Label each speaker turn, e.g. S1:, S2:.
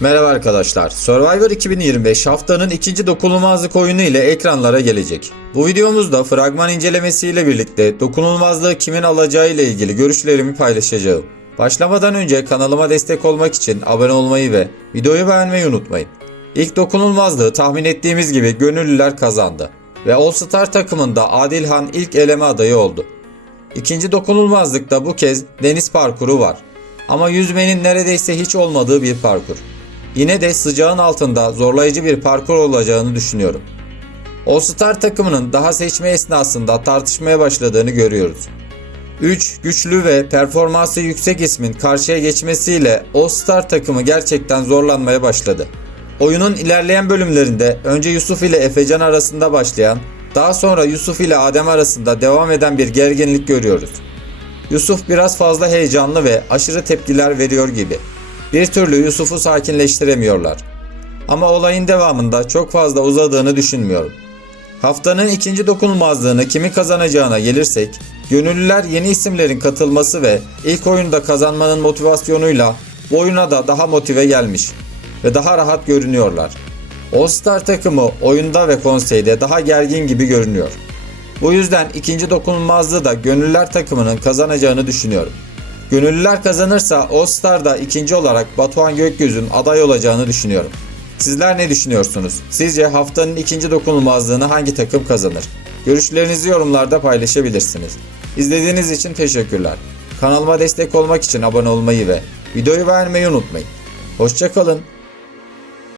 S1: Merhaba arkadaşlar. Survivor 2025 haftanın ikinci dokunulmazlık oyunu ile ekranlara gelecek. Bu videomuzda fragman incelemesiyle birlikte dokunulmazlığı kimin alacağı ile ilgili görüşlerimi paylaşacağım. Başlamadan önce kanalıma destek olmak için abone olmayı ve videoyu beğenmeyi unutmayın. İlk dokunulmazlığı tahmin ettiğimiz gibi gönüllüler kazandı ve All Star takımında Adilhan ilk eleme adayı oldu. İkinci dokunulmazlıkta bu kez deniz parkuru var. Ama yüzmenin neredeyse hiç olmadığı bir parkur. Yine de sıcağın altında zorlayıcı bir parkur olacağını düşünüyorum. All Star takımının daha seçme esnasında tartışmaya başladığını görüyoruz. 3 güçlü ve performansı yüksek ismin karşıya geçmesiyle All Star takımı gerçekten zorlanmaya başladı. Oyunun ilerleyen bölümlerinde önce Yusuf ile Efecan arasında başlayan, daha sonra Yusuf ile Adem arasında devam eden bir gerginlik görüyoruz. Yusuf biraz fazla heyecanlı ve aşırı tepkiler veriyor gibi. Bir türlü Yusuf'u sakinleştiremiyorlar. Ama olayın devamında çok fazla uzadığını düşünmüyorum. Haftanın ikinci dokunulmazlığını kimi kazanacağına gelirsek, gönüllüler yeni isimlerin katılması ve ilk oyunda kazanmanın motivasyonuyla oyuna da daha motive gelmiş ve daha rahat görünüyorlar. All Star takımı oyunda ve konseyde daha gergin gibi görünüyor. Bu yüzden ikinci dokunulmazlığı da gönüllüler takımının kazanacağını düşünüyorum. Gönüllüler kazanırsa All Star'da ikinci olarak Batuhan Gökgöz'ün aday olacağını düşünüyorum. Sizler ne düşünüyorsunuz? Sizce haftanın ikinci dokunulmazlığını hangi takım kazanır? Görüşlerinizi yorumlarda paylaşabilirsiniz. İzlediğiniz için teşekkürler. Kanalıma destek olmak için abone olmayı ve videoyu beğenmeyi unutmayın. Hoşçakalın.